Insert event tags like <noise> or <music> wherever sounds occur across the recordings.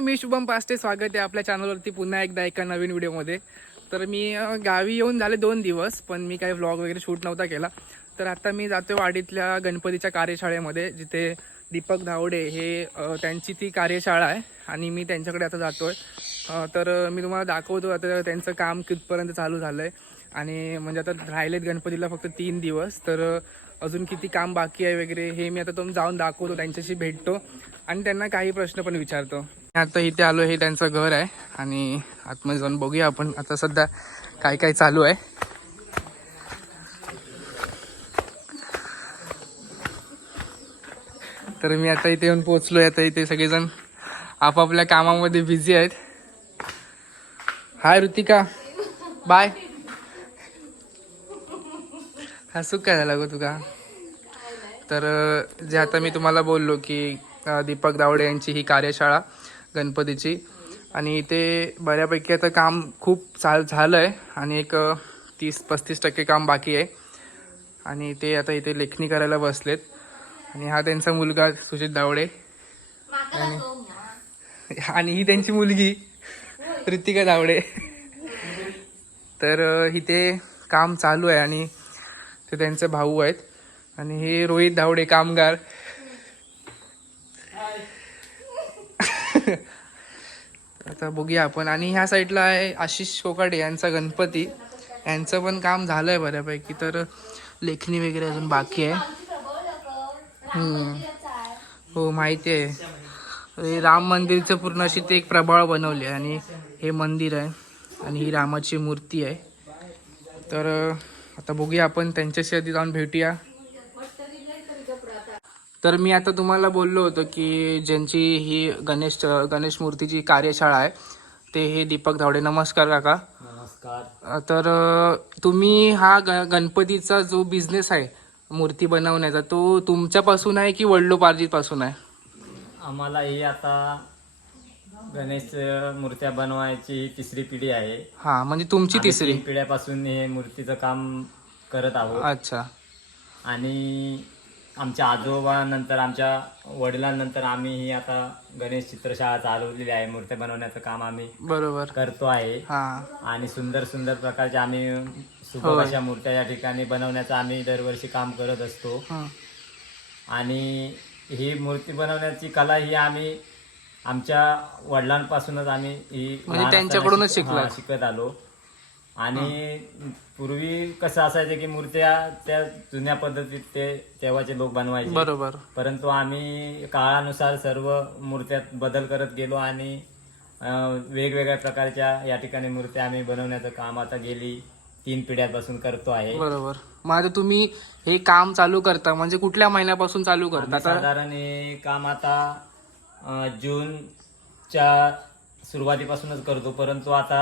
मी Shubham past स्वागत आहे आपल्या चॅनलवरती पुन्हा एकदा एका नवीन व्हिडिओमध्ये तर मी गावी येऊन झाले दोन दिवस पण मी काही व्लॉग वगैरे शूट नव्हता केला. तर आता मी जातो वाडीतल्या गणपतीच्या कार्यशाळेमध्ये जिथे दीपक धावडे हे त्यांची ती कार्यशाळा आहे आणि मी त्यांच्याकडे आता जातो आहे तर मी तुम्हाला दाखवतो आता त्यांचं काम कितपर्यंत चालू झालं आहे आणि म्हणजे आता राहिलेत गणपतीला फक्त तीन दिवस तर अजून किती काम बाकी आहे वगैरे हे मी आता तुम्ही जाऊन दाखवतो त्यांच्याशी भेटतो. आणि त्यांना काही प्रश्न पण विचारतो. आता इथे आलो हे त्यांचं घर आहे. आणि आतमध्ये जाऊन बघूया आपण. आता सध्या काय काय चालू आहे. तर मी आता इथे येऊन पोहोचलोय. आता इथे सगळेजण आपापल्या कामामध्ये बिझी आहेत. हाय ऋतिका बाय हसू काय झाला गो तुका? तर जे आता मी तुम्हाला बोललो की दीपक दावडे यांची ही कार्यशाळा गणपतीची. आणि इथे बऱ्यापैकी आता काम खूप चाल झालं आहे आणि एक तीस पस्तीस टक्के काम बाकी आहे. आणि ते आता इथे लेखणी करायला बसलेत. आणि हा त्यांचा मुलगा सुजित दावडे. आणि आणि ही त्यांची मुलगी ऋतिका दावडे. तर इथे काम चालू आहे आणि ते त्यांचे भाऊ आहेत. आणि हे रोहित धावडे कामगार. आता बघूया आपण. आणि ह्या साईडला आहे आशिष कोकाडे यांचा गणपती. यांचं पण काम झालंय बऱ्यापैकी. तर लेखणी वगैरे अजून बाकी आहे. हो माहिती आहे. राम मंदिरचं पूर्ण अशी ते एक प्रभाव बनवली आहे आणि हे मंदिर आहे. आणि ही रामाची मूर्ती आहे. तर आता बघूया आपण. त्यांच्याशी आधी जाऊन भेटूया. तर मी आता तुम्हाला बोललो होतो की ज्यांची ही गणेश गणेश मूर्तीची कार्यशाळा आहे ते हे दीपक धावडे. नमस्कार काका. नमस्कार. तर तुम्ही हा ग गणपतीचा जो बिझनेस आहे मूर्ती बनवण्याचा तो तुमच्यापासून आहे की वडिलोपार्जितपासून आहे? आम्हाला ही आता गणेश मूर्त्या बनवायची तिसरी पिढी आहे. हा म्हणजे तुमची तिसरी. पिढ्यापासून हे मूर्तीचं काम करत आहोत. अच्छा. आणि आमच्या आजोबानंतर आमच्या वडिलांनंतर आम्ही ही आता गणेश चित्रशाळा चालवलेली आहे मूर्त्या बनवण्याचं काम आम्ही बरोबर करतो आहे हा आणि सुंदर सुंदर प्रकारच्या आम्ही सुबक होय. अशा मूर्त्या या ठिकाणी बनवण्याचं आम्ही दरवर्षी काम करत असतो हं. आणि ही मूर्ती बनवण्याची कला ही आम्ही आमच्या वडिलांपासूनच आम्ही ही म्हणजे त्यांच्याकडूनच असताना शिक- शिकलात. हा, शिकत आलो आणि पूर्वी कसं असायचं की मूर्त्या त्या जुन्या पद्धतीत ते तेव्हाचे लोक बनवायचे. बरोबर. परंतु आम्ही काळानुसार सर्व मूर्त्यात बदल करत गेलो आणि वेगवेगळ्या प्रकारच्या या ठिकाणी मूर्त्या आम्ही बनवण्याचं काम आता गेली तीन पिढ्यापासून करतो आहे. बरोबर. आता तुम्ही हे काम चालू करता म्हणजे कुठल्या महिन्यापासून चालू करता? साधारण हे काम आता जूनच्या सुरुवातीपासूनच करतो परंतु आता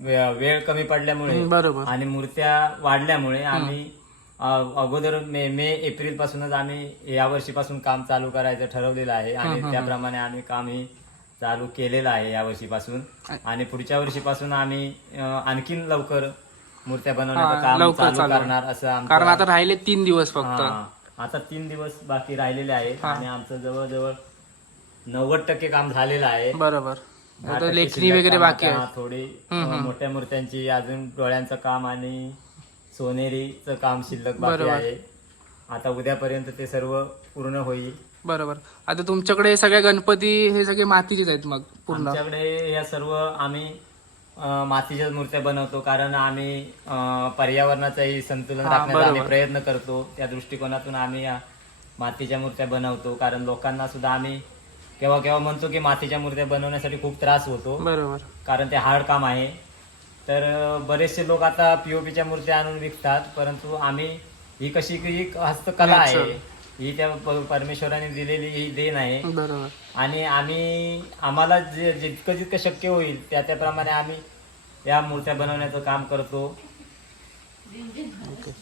वेळ कमी पडल्यामुळे बरोबर. आणि मूर्त्या वाढल्यामुळे आम्ही अगोदर मे मे एप्रिल पासूनच आम्ही या वर्षीपासून काम चालू करायचं ठरवलेलं आहे आणि त्याप्रमाणे आम्ही काम हे चालू केलेलं आहे या वर्षीपासून. आणि पुढच्या वर्षीपासून आम्ही आणखीन लवकर मूर्त्या बनवण्याचं काम चालू. करणार असं कारण आता राहिले तीन दिवस फक्त. आता तीन दिवस बाकी राहिलेले आहेत आणि आमचं जवळजवळ नव्वद टक्के काम झालेलं आहे. बरोबर. आता लेखणी वगैरे बाकी आहे थोडी मोठ्या मूर्त्यांची अजून डोळ्यांचं काम आणि सोनेरीचं काम शिल्लक बाकी. आहे. आता उद्यापर्यंत ते सर्व पूर्ण होईल. बरोबर. आता तुमच्याकडे सगळ्या गणपती हे सगळे मातीचेच आहेत मग पूर्ण? आमच्याकडे या सर्व आम्ही मातीच्याच मूर्त्या बनवतो कारण आम्ही पर्यावरणाचंही संतुलन राखण्याचा आम्ही. प्रयत्न करतो. त्या दृष्टिकोनातून आम्ही मातीच्या मूर्त्या बनवतो कारण लोकांना सुद्धा आम्ही केव्हा केव्हा म्हणतो की मातीच्या मूर्त्या बनवण्यासाठी खूप त्रास होतो. बरोबर. कारण ते हार्ड काम आहे. तर बरेचसे लोक आता पीओपीच्या मूर्त्या आणून विकतात परंतु आम्ही ही कशी की एक हस्तकला आहे. ही त्या परमेश्वराने दिलेली ही देण आहे. आणि आम्ही आम्हाला जितकं जितकं शक्य होईल त्या त्याप्रमाणे आम्ही या मूर्त्या बनवण्याचं काम करतो.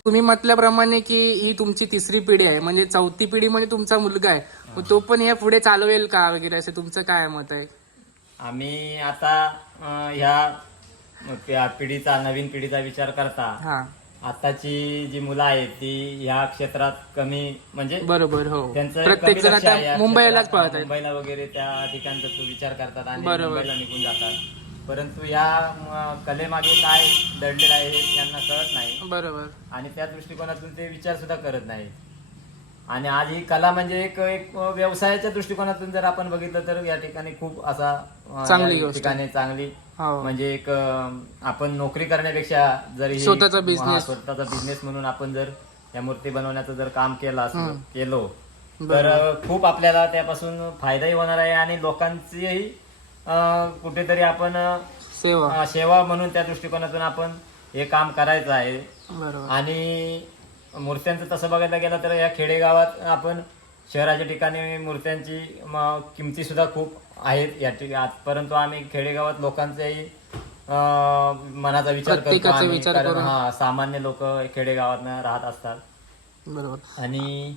तुम्ही म्हटल्याप्रमाणे की ही तुमची तिसरी पिढी आहे. म्हणजे चौथी पिढी म्हणजे तुमचा मुलगा आहे. मग तो पण या पुढे चालवेल का वगैरे? असं तुमचं काय मत आहे? आम्ही आता अं, ह्या त्या पिढीचा नवीन पिढीचा विचार करता. हा. आताची जी मुलं आहेत ती ह्या क्षेत्रात कमी म्हणजे बरोबर हो. त्यांचं प्रत्येक कमी जण लक्ष आहे आता या मुंबईलाच क्षेत्रात. पळत आहेत. मुंबईला वगैरे त्या ठिकाणचा तो विचार करतात आणि बरोबर. मुंबईला निघून जातात. परंतु या कलेमागे काय दडलेलं आहे हे त्यांना कळत नाही. बरोबर. आणि त्या दृष्टिकोनातून ते विचार सुद्धा करत नाहीत. आणि आज ही कला म्हणजे एक एक व्यवसायाच्या दृष्टिकोनातून जर आपण बघितलं तर या ठिकाणी खूप असा चांगली. ठिकाणी चांगली हो. म्हणजे एक आपण नोकरी करण्यापेक्षा जर स्वतःचा business. स्वतःचा बिझनेस म्हणून आपण जर या मूर्ती बनवण्याचं जर काम केलं असलं केलो तर खूप आपल्याला त्यापासून फायदाही होणार आहे आणि लोकांचीही कुठेतरी आपण सेवा. सेवा म्हणून त्या दृष्टिकोनातून आपण हे काम करायचं आहे. बरोबर. आणि मूर्त्यांचं तसं बघायला गेलं तर या खेडेगावात आपण शहराच्या ठिकाणी मूर्त्यांची किमती सुद्धा खूप आहेत या ठिकाणी परंतु आम्ही खेडेगावात लोकांचाही मनाचा विचार करतो आम्ही. विचार कारण. हा सामान्य लोक खेडेगावात राहत असतात. बरोबर. आणि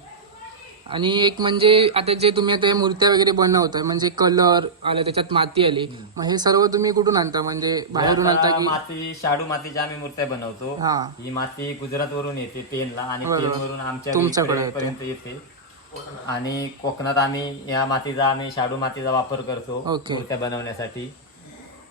आणि एक म्हणजे आता जे तुम्ही आता हे मूर्त्या वगैरे बनवताय म्हणजे कलर आला त्याच्यात माती आली मग हे सर्व तुम्ही कुठून आणता म्हणजे बाहेरून आणता आता की माती शाडू मातीच्या आम्ही मूर्त्या बनवतो हा ही माती गुजरात वरून येते पेनला आणि बरोबर. पेन वरून आमच्या तुमच्याकडे येते. पर्यंत येते आणि कोकणात आम्ही या मातीचा आम्ही शाडू मातीचा वापर करतो ओके. मूर्त्या बनवण्यासाठी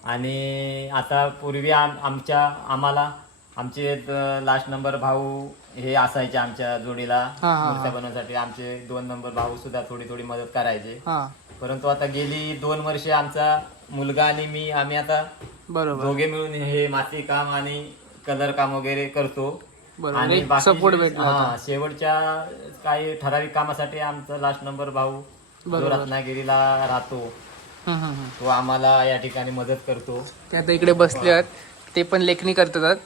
आणि आता पूर्वी आम- आमच्या आम्हाला आमचे लास्ट नंबर भाऊ हे असायचे आमच्या जोडीला. हा, हा. मूर्त्या बनवण्यासाठी आमचे दोन नंबर भाऊ सुद्धा थोडी थोडी मदत करायचे. हा. परंतु आता गेली दोन वर्षे आमचा मुलगा आणि मी आम्ही आता बरोबर. दोघे मिळून हे माती काम आणि कलर काम वगैरे करतो. बरोबर. आणि एक बाकीचे- सपोर्ट भेटला हा, शेवटच्या काही ठराविक कामासाठी आमचा लास्ट नंबर भाऊ जो बरोबर. रत्नागिरीला राहतो. हम्म, हम्म, हम्म. तो आम्हाला या ठिकाणी मदत करतो. ते आता इकडे बसले आहेत. ते पण लेखणी करतात.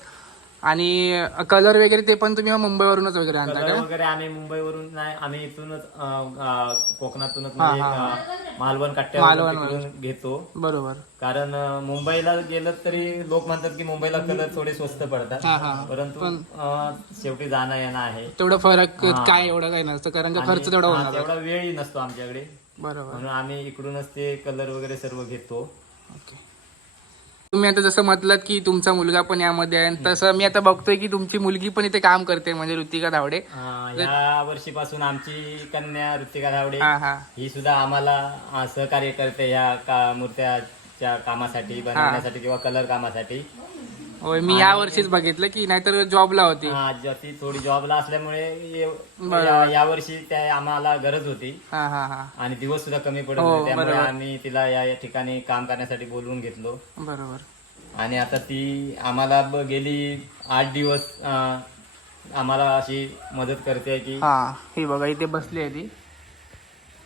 आणि कलर वगैरे ते पण तुम्ही मुंबईवरूनच वगैरे आणता कलर का? वगैरे आम्ही मुंबईवरून नाही आम्ही इथूनच अं, अं, कोकणातूनच म्हणजे अं, मालवण कट्ट्यावरून तिकडून घेतो. बरोबर. कारण अं, मुंबईला गेलं तरी लोक म्हणतात की मुंबईला कलर थोडे स्वस्त पडतात. हा परंतु अं, शेवटी जाणं येणं आहे. तेवढं फरक काय एवढं काही नसतं कारण का खर्च तेवढा होणार तेवढा वेळही नसतो आमच्याकडे. बरोबर. म्हणून आम्ही इकडूनच ते कलर वगैरे सर्व घेतो. ओके. तुम्ही आता जसं म्हटलात की तुमचा मुलगा पण यामध्ये आहे तसं मी आता बघतोय की तुमची मुलगी पण इथे काम करते म्हणजे ऋतिका धावडे. या वर्षीपासून आमची कन्या ऋतिका धावडे हा हा. ही सुद्धा आम्हाला अं, सहकार्य करते का मूर्त्याच्या कामासाठी बनवण्यासाठी किंवा कलर कामासाठी. होय मी या वर्षीच बघितलं की नाहीतर जॉबला होती. हा, ज- ती थोडी जॉबला असल्यामुळे ये- या- यावर्षी त्या आम्हाला गरज होती. हा हा हा. आणि दिवस सुद्धा कमी पडत हो, होते त्यामुळे बरोबर. आम्ही तिला या या ठिकाणी काम करण्यासाठी बोलवून घेतलो. बरोबर. आणि आता ती आम्हाला ब- गेली आठ दिवस अं, आम्हाला अशी मदत करते की हा ही बघा इथे बसली आहे ती.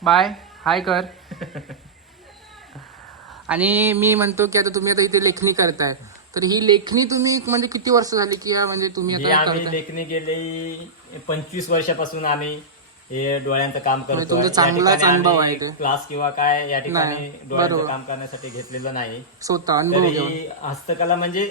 बाय हाय कर. <laughs> आणि मी म्हणतो की आता तुम्ही आता इथे लेखणी करताय तर ही लेखणी तुम्ही म्हणजे किती वर्ष झाली की या म्हणजे तुम्ही हे आता आम्ही करताय? लेखणी गेली पंचवीस वर्षापासून आम्ही हे डोळ्यांचं काम म्हणजे करतो तुमचा चांगलाच अनुभव आहे. ते. क्लास किंवा काय या ठिकाणी नाही, डोळ्यांचं बरोबर. काम करण्यासाठी घेतलेलं नाही. स्वतः अनुभव तरी घेऊन. ही हस्तकला म्हणजे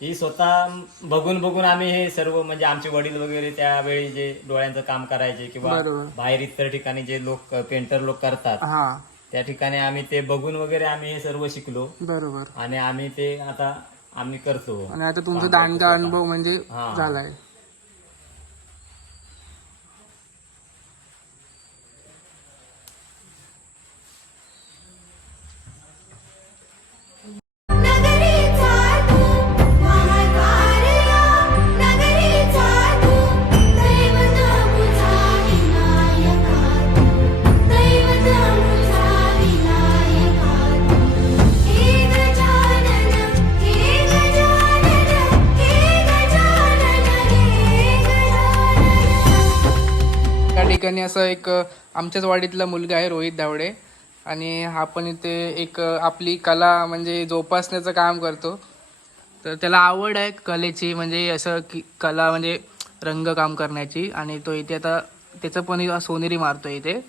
ही स्वतः बघून बघून आम्ही हे सर्व म्हणजे आमचे वडील वगैरे त्यावेळी जे डोळ्यांचं काम करायचे किंवा बरोबर. बाहेर इतर ठिकाणी जे लोक पेंटर लोक करतात हा. त्या ठिकाणी आम्ही ते बघून वगैरे आम्ही हे सर्व शिकलो. बरोबर. आणि आम्ही ते आता आम्ही करतो. आणि आता तुमचा करतो अनुभव म्हणजे हा. झालाय. ठिकाणी असं एक आमच्याच वाडीतला मुलगा आहे रोहित धावडे आणि हा पण इथे एक आपली कला म्हणजे जोपासण्याचं काम करतो. तर त्याला आवड आहे कलेची म्हणजे असं की कला म्हणजे रंगकाम करण्याची. आणि तो इथे आता त्याचं पण सोनेरी मारतो इथे.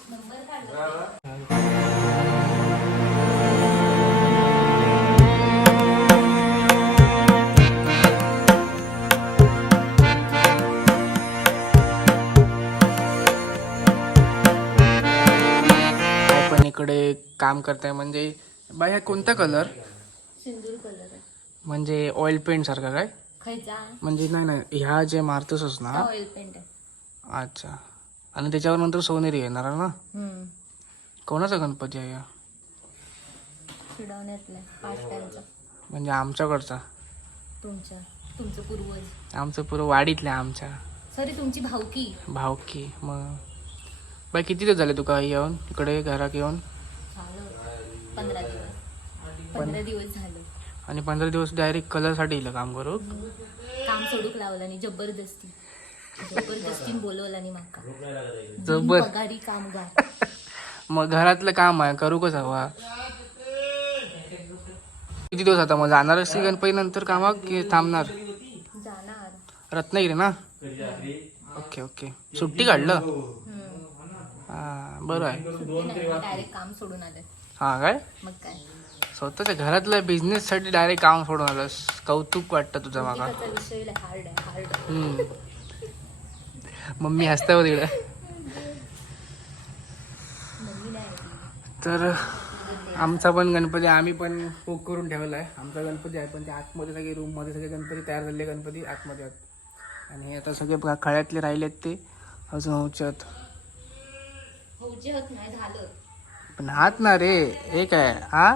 काम करताय? म्हणजे बाय हा कोणता कलर सिंदूर कलर म्हणजे ऑइल पेंट सारखा काय? खायचा म्हणजे नाही नाही ह्या जे मारतोस ना? ऑइल पेंट आहे. अच्छा. आणि त्याच्यावर नंतर सोनेरी येणार आहे ना? हम्म. कोणाचा गणपती आहे हा? शिडवण्यातलं पाच टाइमचा म्हणजे आमच्याकडचा. तुमच्या तुमचं पूर्वज. आमचं पुरं वाडीतल्या आमच्या. सॉरी तुमची भावकी. भावकी मग. बाई किती दिवस झाले तुका येऊन? इकडे घरात येऊन? पंधरा दिवस. पंधरा दिवस झालं. आणि पंधरा दिवस डायरेक्ट कलरसाठी येईल काम करू? काम सोडूक लावलं आणि जबरदस्ती. जबरदस्तीन बोलवलं आणि माका. जबर पगारी कामगार. <laughs> मग घरातलं काम आहे करू कसा हवा किती दिवस आता मग जाणार असते गणपती नंतर कामाक की थांबणार? जाणार. रत्नागिरी ना? Okay okay. सुट्टी काढलं. हा बरं आहे. डायरेक्ट काम सोडून आलं. हा काय? मग काय? स्वतःच्या घरातल्या बिझनेस साठी डायरेक्ट काम सोडून आलंस. कौतुक वाटतं तुझं विषय हार्ड आहे हार्ड हम्म. मम्मी हसते तिकडे. मम्मी नाही ऐकली. तर आमचा पण गणपती आम्ही पण बुक करून ठेवला आहे. आमचा गणपती आहे पण ते आतमध्ये सगळे रूममध्ये सगळे गणपती तयार झाले गणपती आतमध्ये आहेत. आणि हे आता सगळे खळ्यातले राहिलेत ते. अजून होच्यात होऊचे होत नाही झालं पण हात ना रे हे काय हा?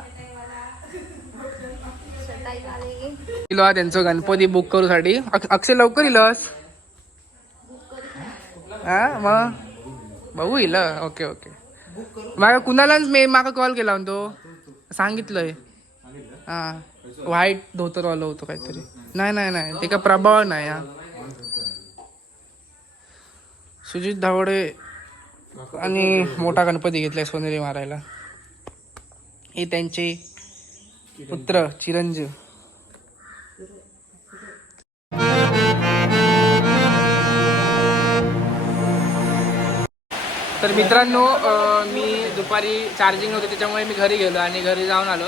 इलो त्यांचं गणपती बुक करूसाठी. अक्ष- अक्षय लवकर इलस. हा मग बघू इल ओके ओके. माका कुणालाच मी माका कॉल केला होता तो सांगितलंय. हा. व्हाईट धोतरवालं होतं काहीतरी. नाही नाही नाही. ते का प्रभाव नाही हा. सुजित धावडे आणि मोठा गणपती घेतलाय सोनेरी मारायला. हे त्यांचे पुत्र चिरंजीव. तर मित्रांनो मी दुपारी चार्जिंग होते त्याच्यामुळे मी घरी गेलो आणि घरी जाऊन आलो.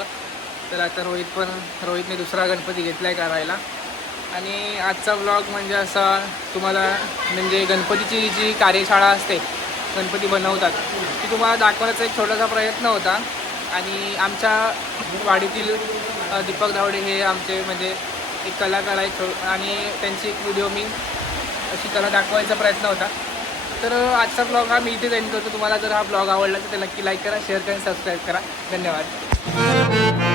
तर आता रोहित पण रोहितने दुसरा गणपती घेतला आहे करायला. आणि आजचा ब्लॉग म्हणजे असा तुम्हाला म्हणजे गणपतीची जी कार्यशाळा असते गणपती बनवतात ती तुम्हाला दाखवण्याचा एक छोटासा प्रयत्न होता. आणि आमच्या वाडीतील दीपक धावडे हे आमचे म्हणजे एक कलाकार आहे छो- आणि त्यांची एक व्हिडिओ मी अशी कला दाखवायचा प्रयत्न होता. तर आजचा ब्लॉग हा मी इथेच एंड करतो. तुम्हाला जर हा ब्लॉग आवडला तर नक्की लाईक करा शेअर करा सबस्क्राईब करा. धन्यवाद.